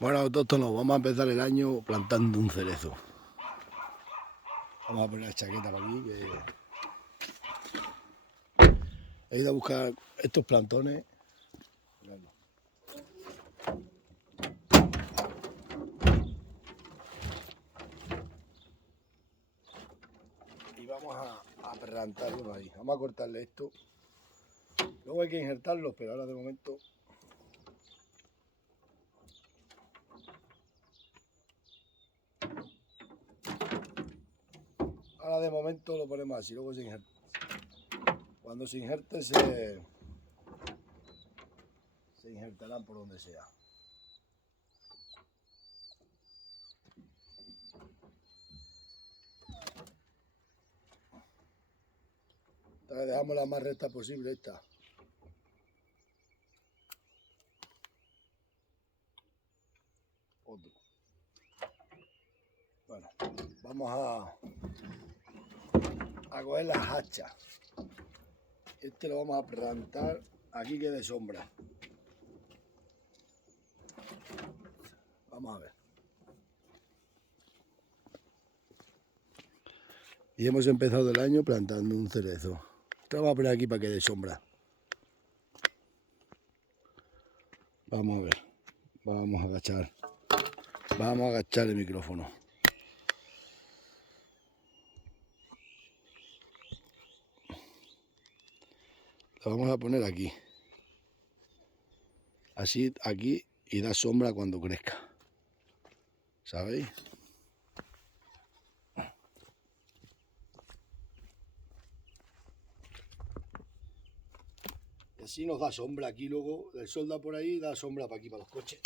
Bueno, autóctonos, vamos a empezar el año plantando un cerezo. Vamos a poner la chaqueta para aquí. He ido a buscar estos plantones. Y vamos a plantar uno ahí. Vamos a cortarle esto. Luego hay que injertarlos, pero ahora de momento... Ahora de momento lo ponemos así, luego se injerta. Cuando se injerte se injertarán por donde sea. Entonces dejamos la más recta posible esta. Otro. Bueno, vamos a coger las hachas. Este lo vamos a plantar aquí que de sombra. Vamos a ver. Y hemos empezado el año plantando un cerezo. Esto lo vamos a poner aquí para que dé sombra. Vamos a ver. Vamos a agachar. Vamos a agachar el micrófono. Lo vamos a poner aquí. Así aquí y da sombra cuando crezca. ¿Sabéis? Y así nos da sombra aquí luego. El sol da por ahí, da sombra para aquí, para los coches.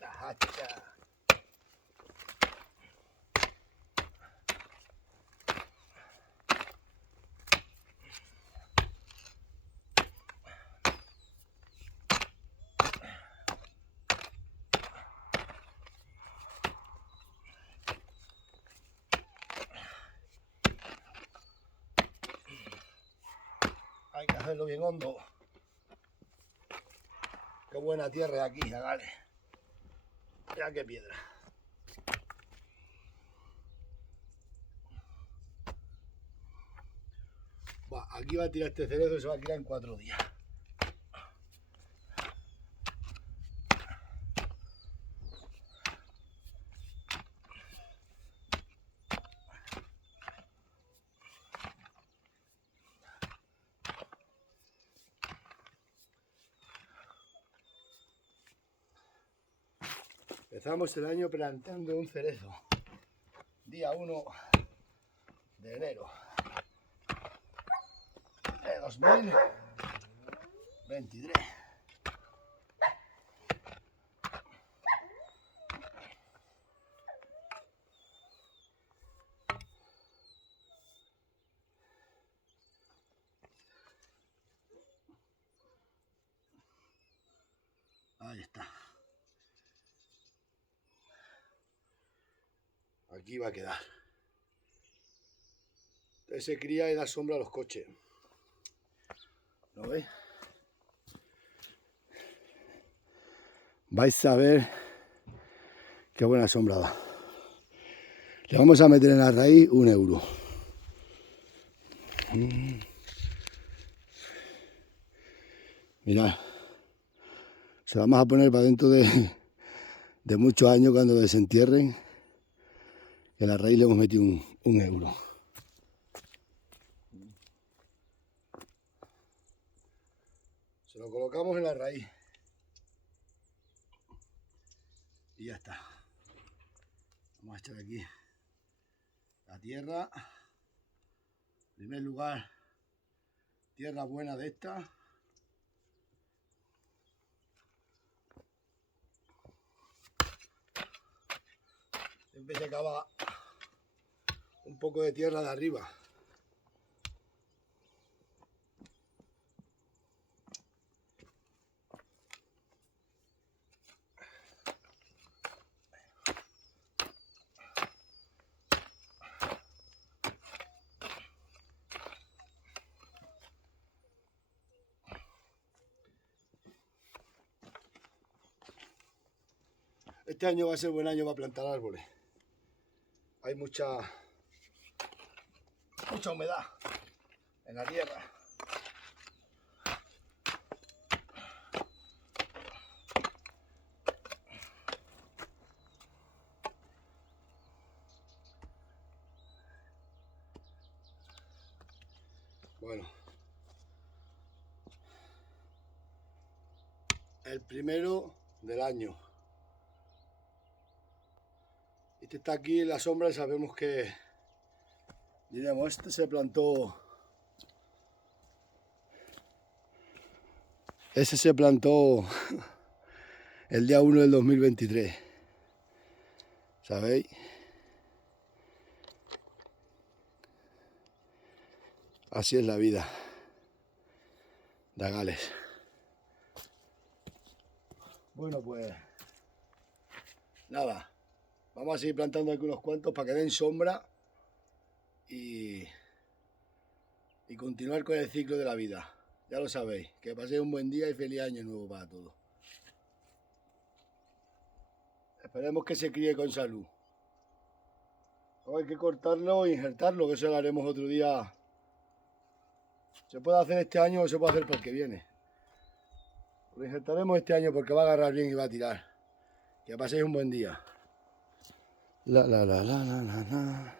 Las hachas. Hay que hacerlo bien hondo. Qué buena tierra aquí, Zagales. Mira qué piedra. Aquí va a tirar este cerezo y se va a tirar en 4 días. Empezamos el año plantando un cerezo. Día 1 de enero de 2023. Ahí está. Aquí va a quedar. Entonces se cría y da sombra a los coches. ¿Lo veis? Vais a ver qué buena sombra da. Le vamos a meter en la raíz 1 euro. Mirad. Se vamos a poner para dentro de muchos años cuando desentierren. Y a la raíz le hemos metido un euro. Se lo colocamos en la raíz. Y ya está. Vamos a echar aquí la tierra. En primer lugar, tierra buena de esta. Siempre se acaba un poco de tierra de arriba. Este año va a ser buen año para plantar árboles. Hay mucha humedad en la tierra. Bueno, el primero del año. Este está aquí en la sombra y sabemos que, diremos, este se plantó. Ese se plantó el día 1 del 2023. ¿Sabéis? Así es la vida de Gales. Bueno, pues nada, vamos a seguir plantando aquí unos cuantos para que den sombra y continuar con el ciclo de la vida. Ya lo sabéis, que paséis un buen día y feliz año nuevo para todos. Esperemos que se críe con salud. Hay que cortarlo e injertarlo, que eso lo haremos otro día. Se puede hacer este año o se puede hacer para el que viene. Lo injertaremos este año porque va a agarrar bien y va a tirar. Que paséis un buen día. La la la la la la la.